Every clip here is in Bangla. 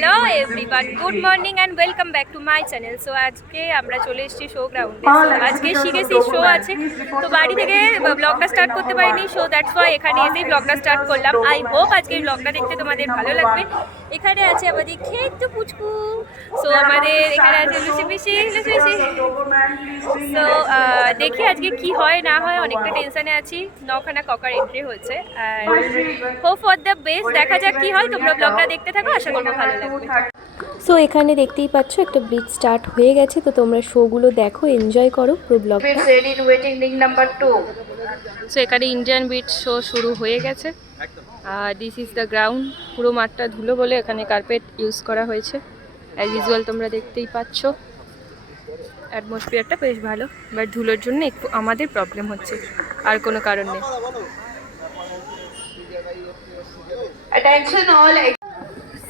Hello everyone, good morning and welcome back to my channel. So আজকে আমরা চলে এসেছি শো গ্রাউন্ডে। সো আজকে CKAC শো আছে, তো বাড়ি থেকে ব্লগটা স্টার্ট করতে পারিনি। সো দ্যাটস ওয়াই এখানে এসেই ব্লগটা স্টার্ট করলাম। আই হোপ আজকের ব্লগটা দেখতে তোমাদের ভালো লাগবে। এখানে আছে আমাদের খেতু পুচকু, সো আমাদের এখানে আছে লুচি পিসি। সো দেখি আজকে কি হয় না হয়, অনেকটা টেনশনে আছি। 9খানা ককার এন্ট্রি হয়েছে আর হোপ ফর দ্য বেস্ট। দেখা যাক কি হয়, তোমরা ব্লগটা দেখতে থাকো, আশা করবো ভালো লাগবে। সো এখানে দেখতেই পাচ্ছ একটা ব্রিজ স্টার্ট হয়ে গেছে, তো তোমরা শোগুলো দেখো, এনজয় করো পুরো ব্লগটা। সো এখানে ইন্ডিয়ান বিট শো শুরু হয়ে গেছে। This is the ground. পুরো মাঠটা ধুলো বলে এখানে কার্পেট ইউজ করা হয়েছে। অ্যাজ ইউজুয়াল তোমরা দেখতেই পাচ্ছ, অ্যাটমসফিয়ারটা বেশ ভালো, বাট ধুলোর জন্য একটু আমাদের প্রবলেম হচ্ছে, আর কোনো কারণ নেই।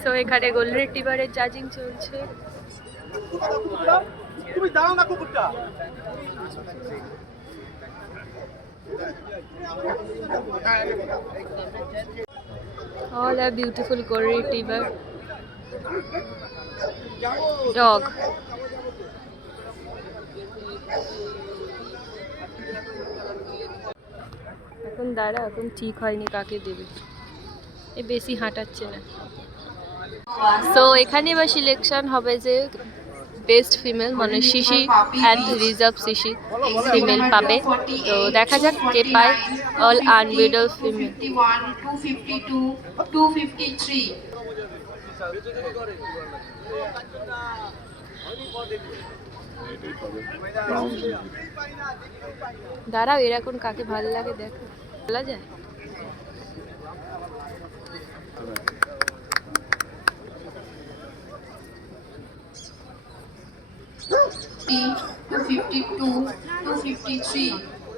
সো এখানে গোল্ডেন রিট্রিভারের জাজিং চলছে। All are beautiful golden retriever dog. এখন দাঁড়া, এখন ঠিক হয়নি কাকে দেবে, এ বেশি হাঁটাচ্ছে না। সো এখানে এবার সিলেকশন হবে যে বেস্ট ফিমেল, মানে শিশি অ্যান্ড রিজার্ভ শিশি ফিমেল পাবে। তো দেখা যাক কে পায়। অল আনবিডল ফিমেল। দাঁড়াও, এর এখন কাকে ভালো লাগে দেখো, বলা যায়।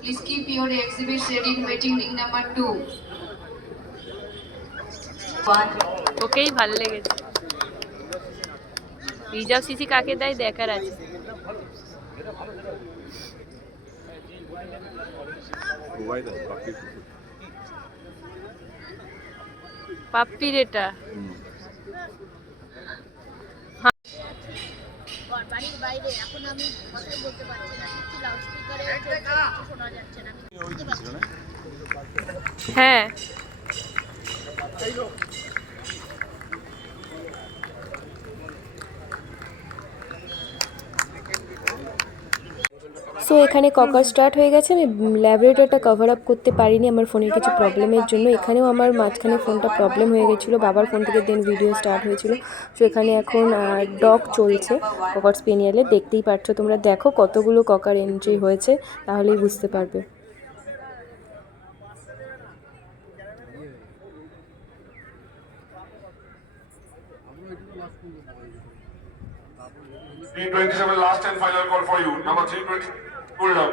Please keep your exhibits ready in waiting ring number 2. ওকেই ভালো লেগেছে। রিজার্ভ সিসি কাকে দেয় দেখার আছে। পাপ্পির এটা বাড়ির বাইরে, এখন আমি কথাই বলতে পারছি না, কিছু লাউডস্পিকারে শোনা যাচ্ছে না। হ্যাঁ, সো এখানে ককার স্টার্ট হয়ে গেছে। আমি ল্যাবরেটরিটা কভার আপ করতে পারিনি আমার ফোনের কিছু প্রবলেমের জন্য। এখানেও আমার মাঝখানে ফোনটা প্রবলেম হয়ে গেছিলো, বাবার ফোন থেকে দেন ভিডিও স্টার্ট হয়েছিল। সো এখানে এখন ডগ চলছে ককার স্পেনিয়ালে, দেখতেই পাচ্ছ তোমরা। দেখো কতগুলো ককার এন্ট্রি হয়েছে, তাহলেই বুঝতে পারবে। T27 last and final call for you. Number 320, pulled up.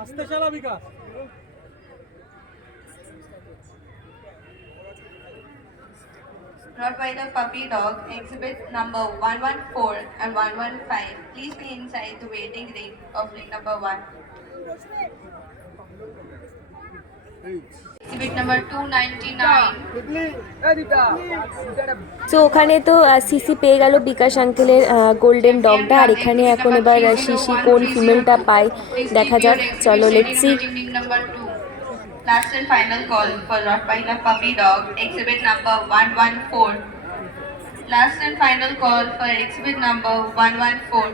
আস্তে চালা বিকাশ। Rottweiler puppy dog, exhibit number 114 and 115. Please be inside the waiting ring of ring number 1. Exhibit number 299. So ওখানে তো সিসি পেয়ে গেল বিকাশ আঙ্কেলের গোল্ডেন ডগটা, আর এখানে এখন এবার শিশি কোন ফিমেলটা পায় দেখা যাক। চলো let's see. Last and final call for Rottweiler puppy dog, exhibit number 114. Last and final call for exhibit number 114.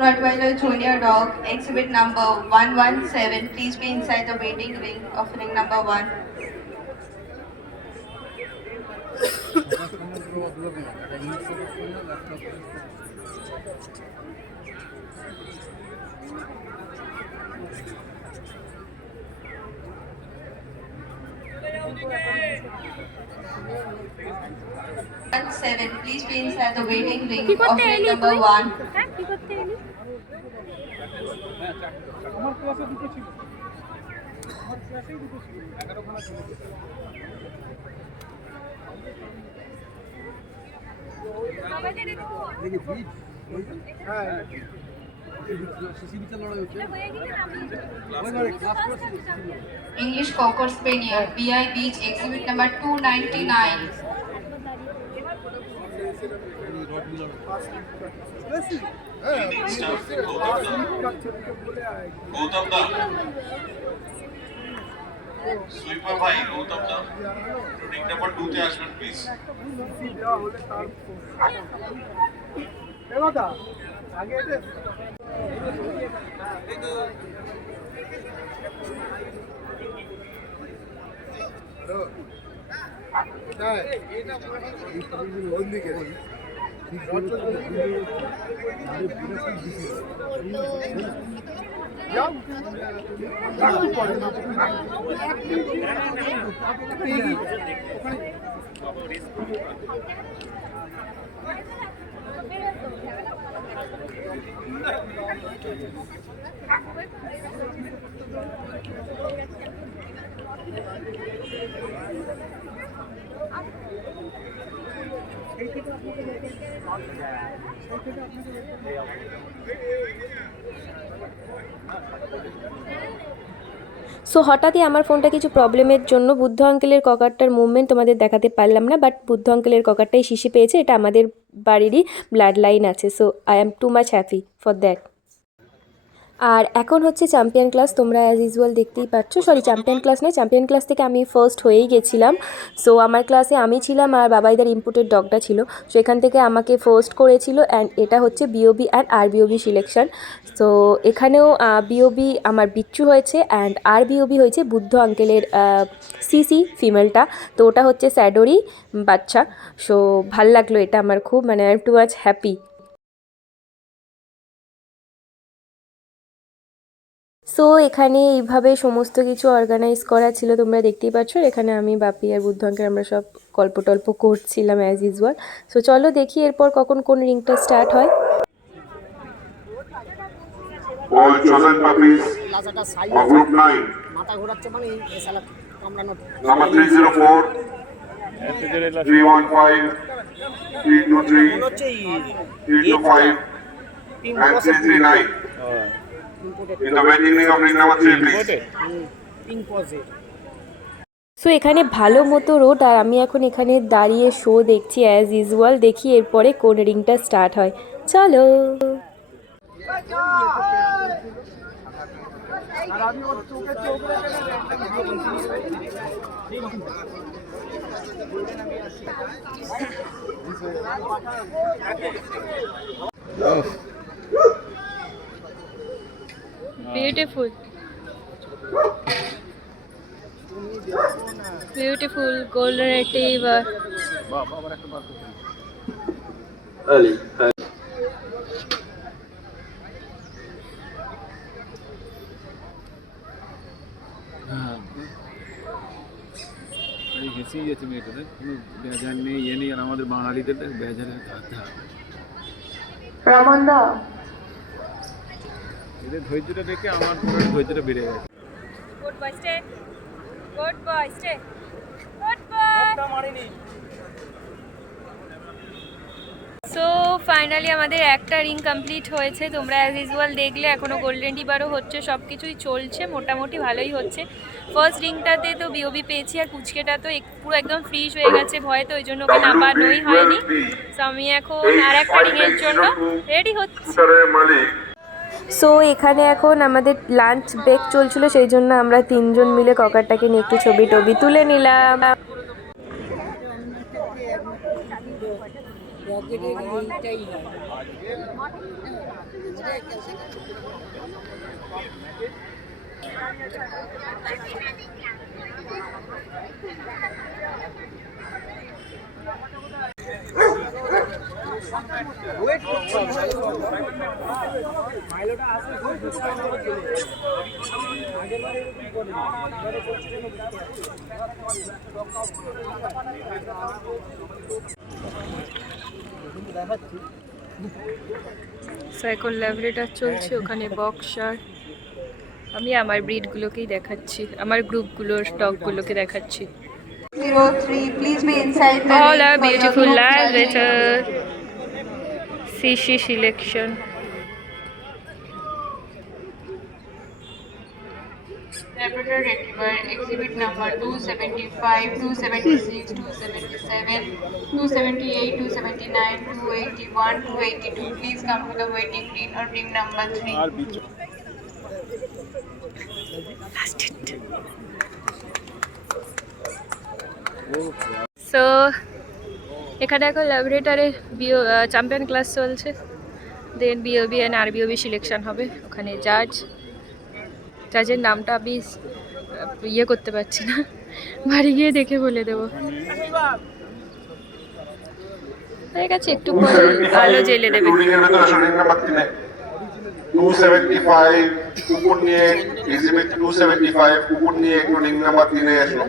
Rottweiler Junior Dog, exhibit number 117. Please be inside the waiting ring of ring number 1. 7, please be inside the waiting কি ring of করতে ring এলি number তুই? 1. হ্যাঁ কি করতে এলি? আমার ক্লাসে দুটো ছিল, আমার ক্লাসেই দুটো ছিল, 11খানা ছিল। আমাদের একটু দেখি ফ্রিজ হ্যাঁ সিসিবিতে লড়াই হচ্ছে, হয়ে গেলে আমি ওই ধরে ক্লাস করছি। English Cocker Spaniel, BI Beach exhibit number 299. Gautam दा स्लीपर भाई गौतम दा रिंग नंबर 2 তে আসবেন প্লিজ। এবাদা আগে এটা সো হঠাৎই আমার ফোনটা কিছু প্রবলেমের জন্য বুদ্ধ আঙ্কেলের ককারটার মুভমেন্ট তোমাদের দেখাতে পারলাম না, বাট বুদ্ধ আঙ্কেলের ককারটাই শিশি পেয়েছে। এটা আমাদের বাড়িরই ব্লাড লাইন আছে, so I am too much happy for that. আর এখন হচ্ছে চ্যাম্পিয়ন ক্লাস, তোমরা অ্যাজ ইউজুয়াল দেখতেই পাচ্ছ। সরি, চ্যাম্পিয়ন ক্লাস নয়, চ্যাম্পিয়ন ক্লাস থেকে আমি ফার্স্ট হয়েই গেছিলাম। সো আমার ক্লাসে আমি ছিলাম আর বাবাইদার ইম্পোর্টেড ডগটা ছিল, সো এখান থেকে আমাকে ফার্স্ট করেছিল। অ্যান্ড এটা হচ্ছে বিওবি অ্যান্ড আর বিওবি সিলেকশন। সো এখানেও বিওবি আমার বিচ্ছু হয়েছে অ্যান্ড আর বিওবি হয়েছে বুদ্ধ আঙ্কেলের সিসি ফিমেলটা। তো ওটা হচ্ছে স্যাডোরি বাচ্চা। সো ভাল লাগলো এটা আমার খুব, মানে I am too much happy. So এখানে এইভাবে সমস্ত কিছু অর্গানাইজ করা ছিল, তোমরা দেখতেই পাচ্ছ। এখানে আমি বাপি আর বুদ্ধ আঙ্কেল আমরা সব গল্প টল্প করছিলাম অ্যাজ ইউজুয়াল। সো চলো দেখি এরপর কখন কোন রিংটা স্টার্ট হয়। All chosen puppies লাজাটা সাইজ of group 9 মাথা ঘোরাচ্ছে মানে এই শালা কামড়ানো number 304 315 323 মনে হচ্ছে 325 and 339 in the waiting ring of ring number 3 please. পিং পজে। সো এখানে ভালো মতো রোড, আর আমি এখন এখানে দাঁড়িয়ে শো দেখছি অ্যাজ ইউজুয়াল। দেখি এরপরে কোন রিংটা স্টার্ট হয়, চলো। আর আমি ওর চোখে চোখ রেখে Beautiful. Beautiful golden retriever. হেসেই যাচ্ছে মেয়েটাদের, কোনো বেজার নেই ইয়ে নেই। আর আমাদের বাঙালিদের বেজারের কথা, Ramanda. এদের ধৈর্যটা দেখে আমার ধৈর্যটা বেড়ে গেছে। Good boy, stay. Good boy, stay. Good boy. So finally আমাদের একটা রিং কমপ্লিট হয়েছে। তোমরা অ্যাজ ইউজুয়াল দেখলে এখনও গোল্ডেন রিবারও হচ্ছে, সব কিছুই চলছে, মোটামুটি ভালোই হচ্ছে। ফার্স্ট রিংটাতে তো বিওবি পেয়েছি, আর পুচকেটা তো পুরো একদম ফ্রিজ হয়ে গেছে ভয়ে, তো ওই জন্য ওকে নামানোই হয়নি। সো আমি এখন আর একটা রিংয়ের জন্য রেডি হচ্ছি। সো এখানে এখন আমাদের লাঞ্চ ব্রেক চলছিল, সেই জন্য আমরা তিনজন মিলে ককারটাকে নিয়ে একটু ছবি টবি তুলে নিলাম। সাইকেল ল্যাবরেটর চলছে, ওখানে বক্সার। আমি আমার ব্রিডগুলোকেই দেখাচ্ছি, আমার গ্রুপগুলোর ডগগুলোকে দেখাচ্ছি। 03, please be inside the All ring are for your beautiful group lavender. training. CC selection. Labrador Retriever, exhibit number 275, 276, 277, 278, 279, 281, 282. Please come to the waiting ring or ring number 3. So এখানে এখন ল্যাবরেটরে চ্যাম্পিয়ন ক্লাস চলছে, দেন বিওবি অ্যান্ড আরবিওবি সিলেকশন হবে। ওখানে জাজের নামটা আমি ইয়ে করতে পারছি না, বাড়ি গিয়ে দেখে বলে দেবো। হয়ে গেছে, একটু পরে আলো জেলে দেবে। 275 কুকুর নিয়ে এক্সিবিট 275 কুকুর নিয়ে একটু রিং নাম্বার 3 এ আসো।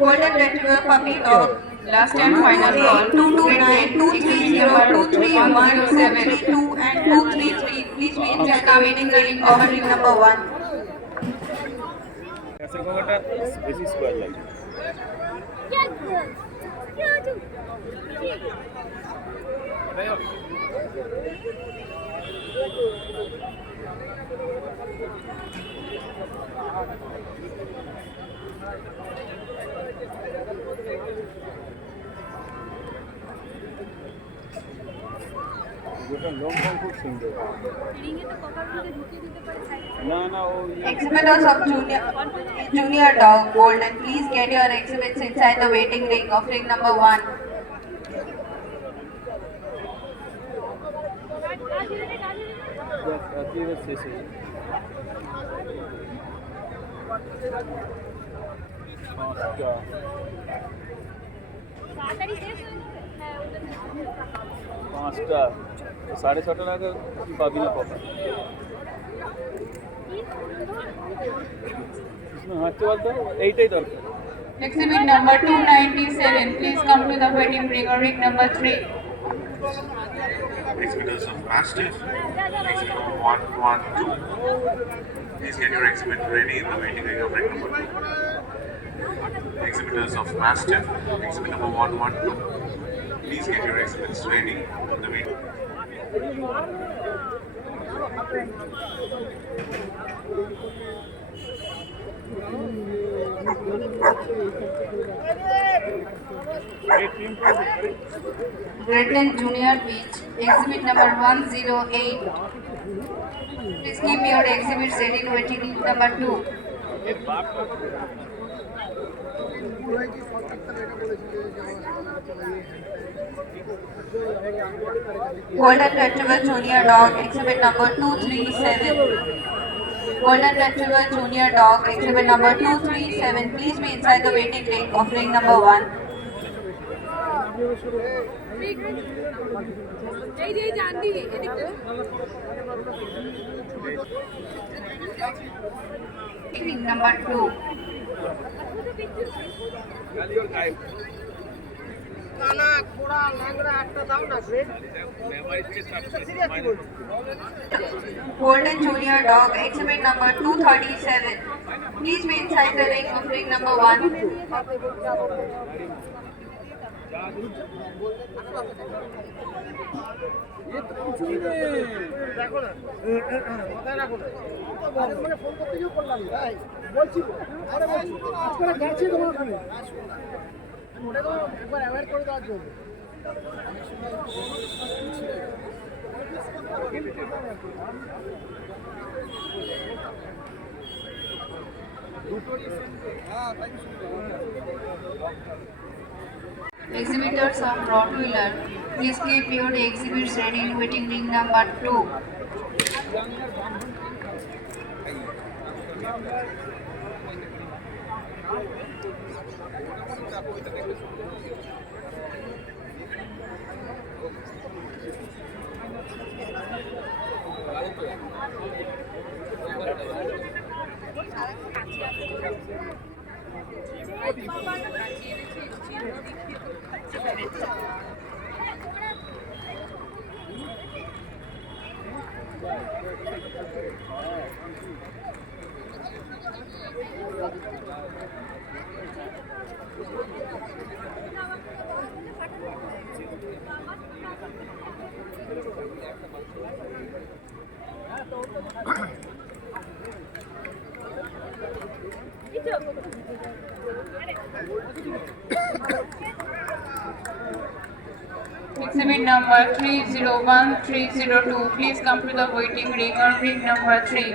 Golden Retriever puppy dog, last and final call, 229, 230, 231, 232 and 233. Please be inside the waiting ring of ring number 1. বেশি স্কোয়ার লাগে। Exhibitors of junior dog, Golden, please get your exhibits inside the waiting ring of ring number 1. পাঁচটা 6:30 আগে পাবি না পাবা। হাঁটতে বলতো এইটাই দরকার। Exhibit number 297, please come to the waiting ring or ring number 3. Exhibitors of Mastiff, exhibit 112. Please get your exhibit ready in the waiting ring of ring number 2. Exhibitors of Mastiff, exhibit number 112. Please get your exhibits ready in the waiting. Redland Junior Beach, exhibit number 108. Please keep your exhibits ready in waiting ring number 2. Golden Retriever Junior Dog, exhibit number 237. Golden Retriever Junior Dog, exhibit number 237. Please be inside the waiting ring of ring number 1. Ring number 2. Golden Junior Dog, exhibit number 237. Please be inside the ring of ring number 1. দেখো না কথায় রাখো না মানে ফোন করতে গিয়ে করলাম তাই বলছি আরে বলছি আজকে গেছি তোমার ওখানে ওটা তো একবার অ্যাভয়েড করে দেওয়ার জন্য Exhibitors of Rottweiler, please keep your exhibits ready in waiting ring number 2. Exhibit number 301, 302, please come to the waiting ring or ring number 3.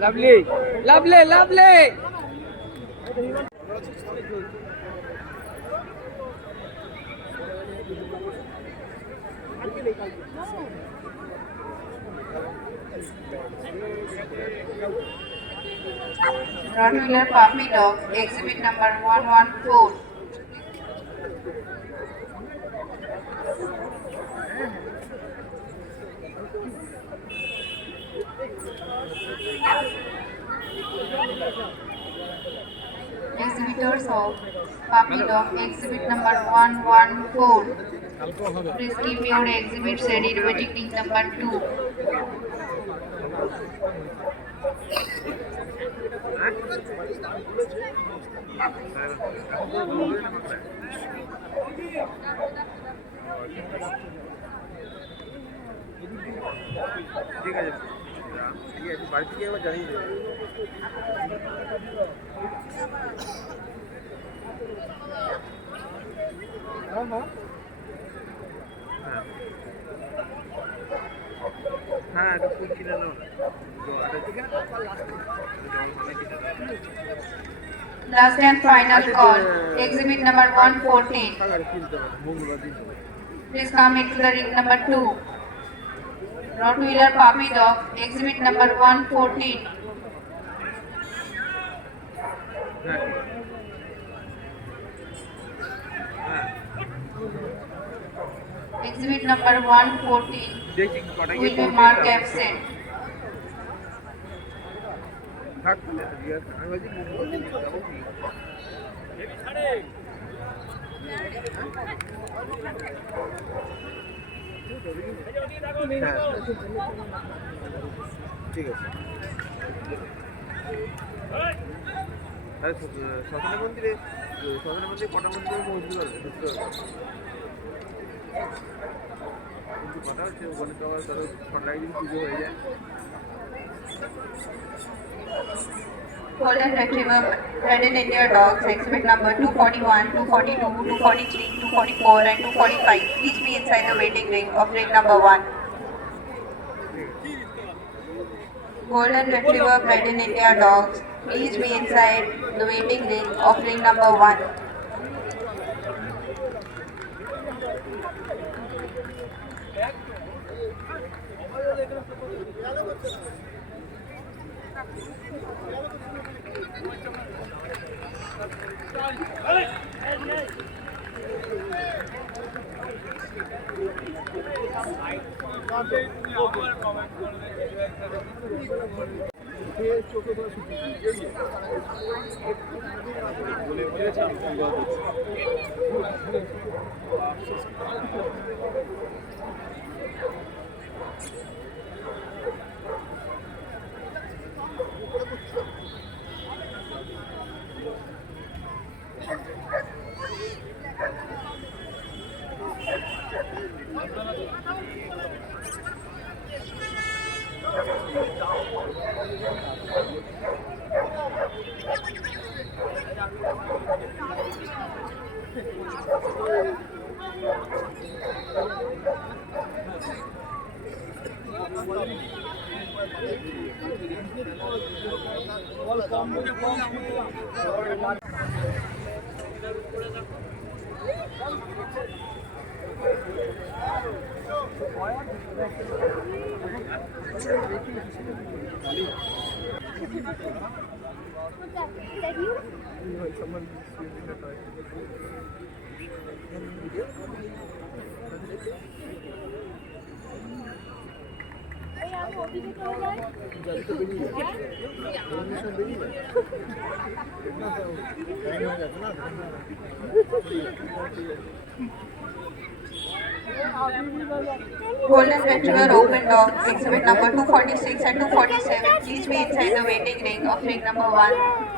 Lovely, lovely, lovely. Rottweiler puppy dog, exhibit number 114. Exhibitors of puppy dog, exhibit number 114. Please keep your exhibits ready, waiting link number 2. ঠিক আছে ঠিক আছে বাড়ি থেকে একবার জানিয়ে দেবে হ্যাঁ এটা ফুল কিনে নাও Last and final call, exhibit number 114. Please come into the ring number 2. Rottweiler puppy dog, exhibit number 114. Exhibit number 114 will be marked absent. ঠিক আছে আরে শ্মশান মন্দিরে কটা মন্দিরে পৌঁছতে পারবে ঢুকতে পারবে কিন্তু কথা হচ্ছে ওখানে তো আবার তাদের সন্ধ্যায় দিন পুজো হয়ে যায় Golden Retriever Red and India dogs, exhibit number 241, 242, 243, 244 and 245. Please be inside the waiting ring of ring number 1. Golden Retriever Red and India dogs, please be inside the waiting ring of ring number 1. Golden Retriever open dog, exhibit number 246 and 247. Please be inside the waiting ring of ring number 1.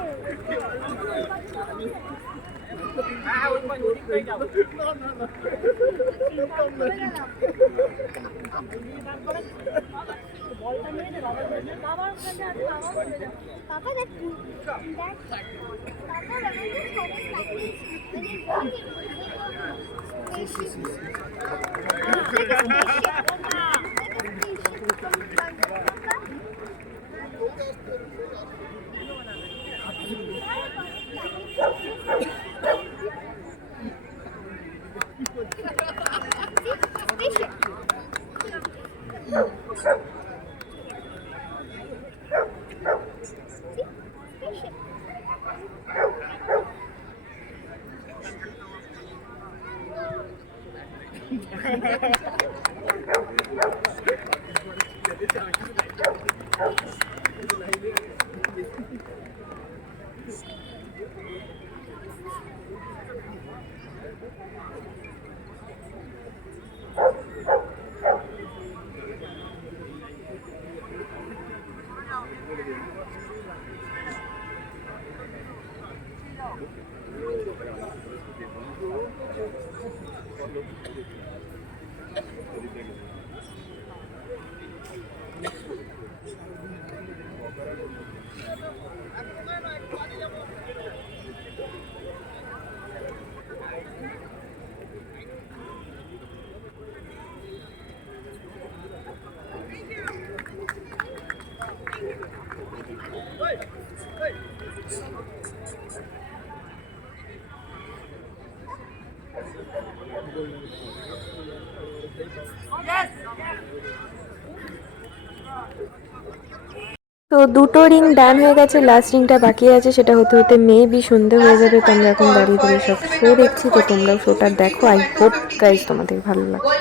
তো দুটো রিং ডান হয়ে গেছে, লাস্ট রিংটা বাকি আছে, সেটা হতে হতে মেবি সন্ধে হয়ে যাবে। তো আমরা এখন দাঁড়িয়ে দাঁড়িয়ে সব শো দেখছি, তো তোমরাও শোটা দেখো। আই হোপ গাইজ তোমাদের ভালো লাগবে।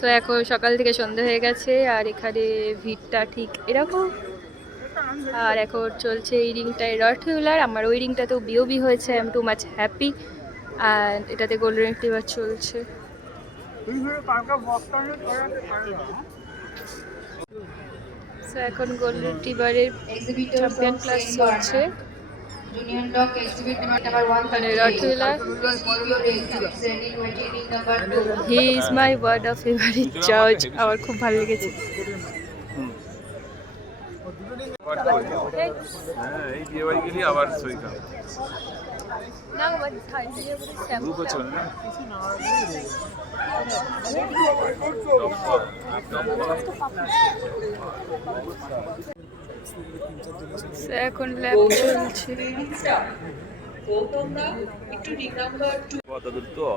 তো এখন সকাল থেকে সন্ধে হয়ে গেছে আর এখানে ভিড়টা ঠিক এরকম। আর এখন চলছে এই রিংটায় রথ হুইলার, আমার ওই রিংটাতেও বিওবি হয়েছে, I am too much happy. And এটাতে গোল্ডেন রিট্রিভার চলছে। সো এখন গোল্ডেন রিট্রিভারের চ্যাম্পিয়ন ক্লাস চলছে। Junior dog exhibit number মানে 138. Rottweiler, Please keep your exhibit ready waiting ring number 2. He is my word of favourite জাজ। আমার খুব ভালো লেগেছে। হ্যাঁ, এই বিয়ে বাড়ি গেলি আবার সই খাও। গ্রুপ হচ্ছিল না? এখন ল্যাব চলছে। কত দূর তো?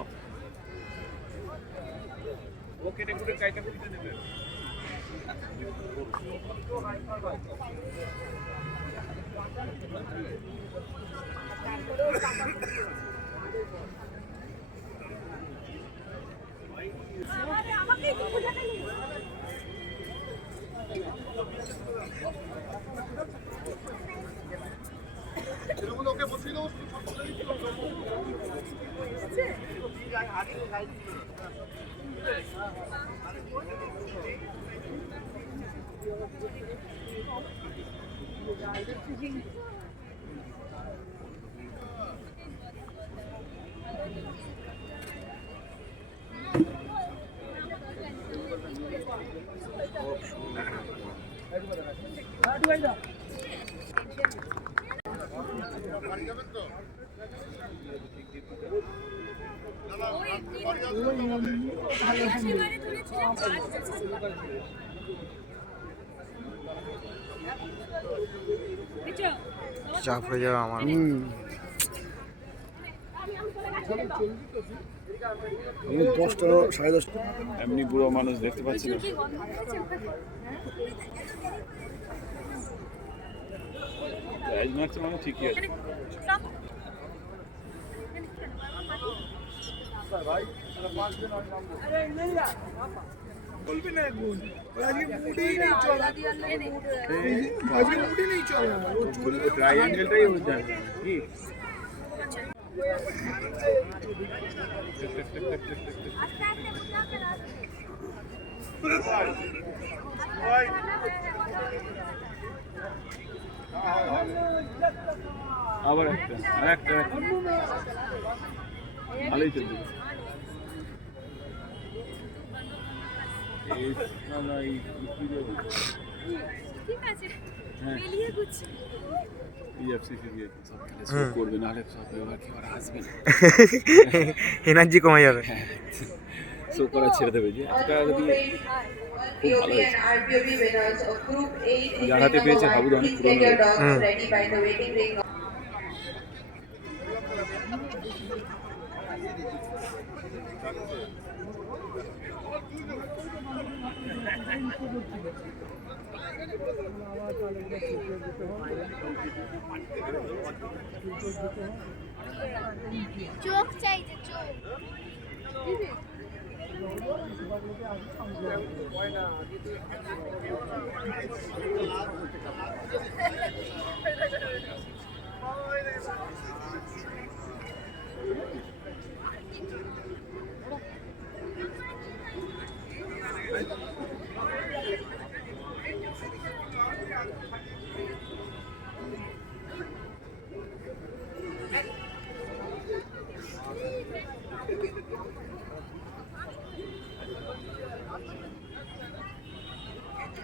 ও কেটে কুটে কাইটা কুটে নেবে। চাপ হয়ে যাবে আমার। দশটা 10:30 এমনি বুড়ো মানুষ দেখতে পাচ্ছি না। প্রাইজ মারছে মানে ঠিকই আছে। বলবি না এখন আজকে মুডেই নেই, চল আজকে মুডে নেই, চল ও চলে ট্রায়াঙ্গেলটাই হয়ে যায় কি? আবার একটা আরেকটা ভালোই চলছে। এনার্জি কমে যাবে। শো করা ছেড়ে দেবে যে এটা যদি খুব ভালো হয়েছে। যার হাতে পেয়েছে হাবুদ অনেক পুরনো। চোখ চাইছে, চোখ।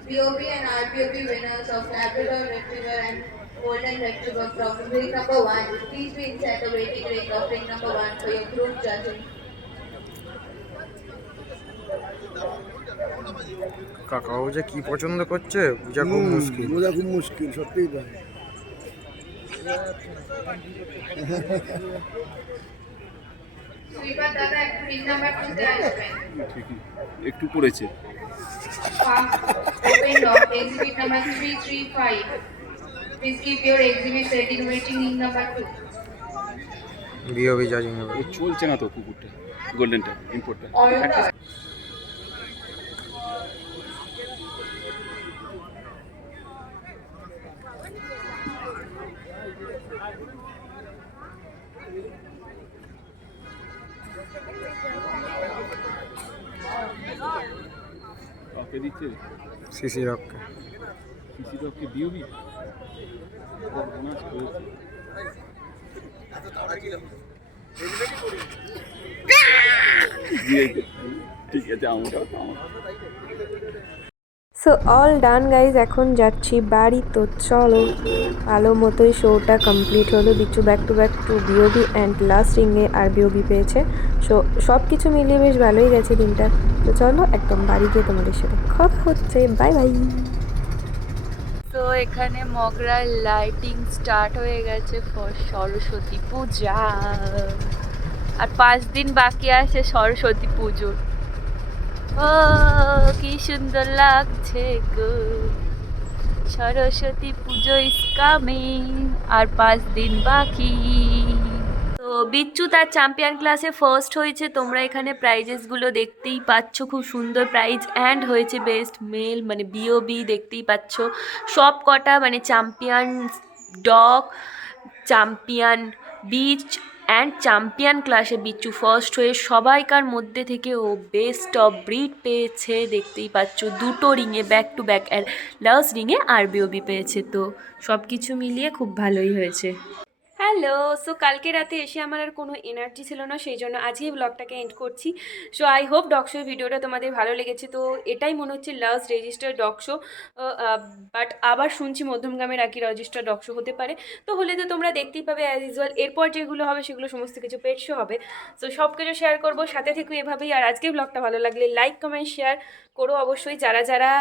BOB and RBOB winners of Labrador Retriever and Golden Retriever from ring number 1. Please be inside the waiting ring of ring number 1 for your group judging. কাকাও যে কি পছন্দ করছে বোঝা খুব মুশকিল। বোঝা খুব মুশকিল, সত্যিই তাই। Sweeper দাদা একটু ring number 2 তে আসবেন। ঠিকই একটু পড়েছে। Open dog exhibit number 335. Please keep your exhibit ready waiting ring number 2. BOB জাজিং হবে। ও চলছে না তো কুকুরটা, গোল্ডেনটা ইম্পোর্টটা। কাকে দিচ্ছে? সিসি রককে। সিসি রককে বিওবি? ঠিক আছে আমরা সো অল ডান গাইজ, এখন যাচ্ছি বাড়ি। তো চলো, ভালো মতোই শোটা কমপ্লিট হলো। বিচ্ছু back to BOB and last রিংয়ে আর বিওবি পেয়েছে। সো সব কিছু মিলিয়ে বেশ ভালোই গেছে দিনটা। তো চলো একদম বাড়ি গিয়ে তোমাদের সাথে কথা হচ্ছে। Bye bye. তো এখানে মগরার লাইটিং স্টার্ট হয়ে গেছে ফর সরস্বতী পূজা। আর 5 দিন বাকি আছে সরস্বতী পুজোর। ও কি সুন্দর লাগছে গো, সরস্বতী পুজো ইজ কামিং। আর 5 দিন বাকি। তো বিচ্ছু তার চ্যাম্পিয়ন ক্লাসে ফার্স্ট হয়েছে। তোমরা এখানে প্রাইজেসগুলো দেখতেই পাচ্ছ, খুব সুন্দর প্রাইজ। অ্যান্ড হয়েছে বেস্ট মেল, মানে বিওবি দেখতেই পাচ্ছ। সব কটা মানে champion dog, champion beach and champion ক্লাসে বিচ্ছু ফার্স্ট হয়ে সবাইকার মধ্যে থেকে ও বেস্ট অফ ব্রিড পেয়েছে। দেখতেই পাচ্ছ 2টো রিংয়ে ব্যাক টু ব্যাক, আর লাস্ট রিংয়ে আরবিওবি পেয়েছে। তো সব কিছু মিলিয়ে খুব ভালোই হয়েছে। হ্যালো, সো কালকে রাতে এসে আমার আর কোনো এনার্জি ছিল না, সেই জন্য আজকেই ব্লগটাকে এন্ড করছি। সো আই হোপ ডগ শোর ভিডিওটা তোমাদের ভালো লেগেছে। তো এটাই মনে হচ্ছে last register dog show, but আবার শুনছি মধ্যমগ্রামের একই রেজিস্টার ডগ শো হতে পারে। তো হলে তো তোমরা দেখতেই পাবে অ্যাজ ইউজুয়াল। এরপর যেগুলো হবে সেগুলো সমস্ত কিছু পেট শো হবে। সো সব কিছু শেয়ার করবো, সাথে থেকো এভাবেই। আর আজকের ব্লগটা ভালো লাগলে লাইক কমেন্ট শেয়ার করো অবশ্যই। যারা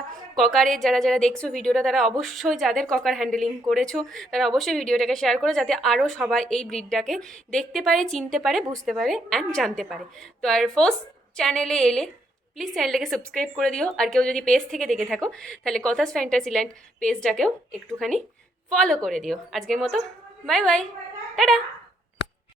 ককারের যারা দেখছো ভিডিওটা, তারা অবশ্যই যাদের ককার হ্যান্ডেলিং করেছো তারা অবশ্যই ভিডিওটাকে শেয়ার করো, যাতে আরও সবাই এই ব্রিডটাকে দেখতে পারে, চিনতে পারে, বুঝতে পারে অ্যান্ড জানতে পারে। তো আর ফার্স্ট চ্যানেলে এলে প্লিজ চ্যানেলটাকে সাবস্ক্রাইব করে দিও। আর কেউ যদি পেজ থেকে দেখে থাকো তাহলে কথাস ফ্যান্টাসিল্যান্ড পেজটাকেও একটুখানি ফলো করে দিও। আজকের মতো বাই বাই, টাটা।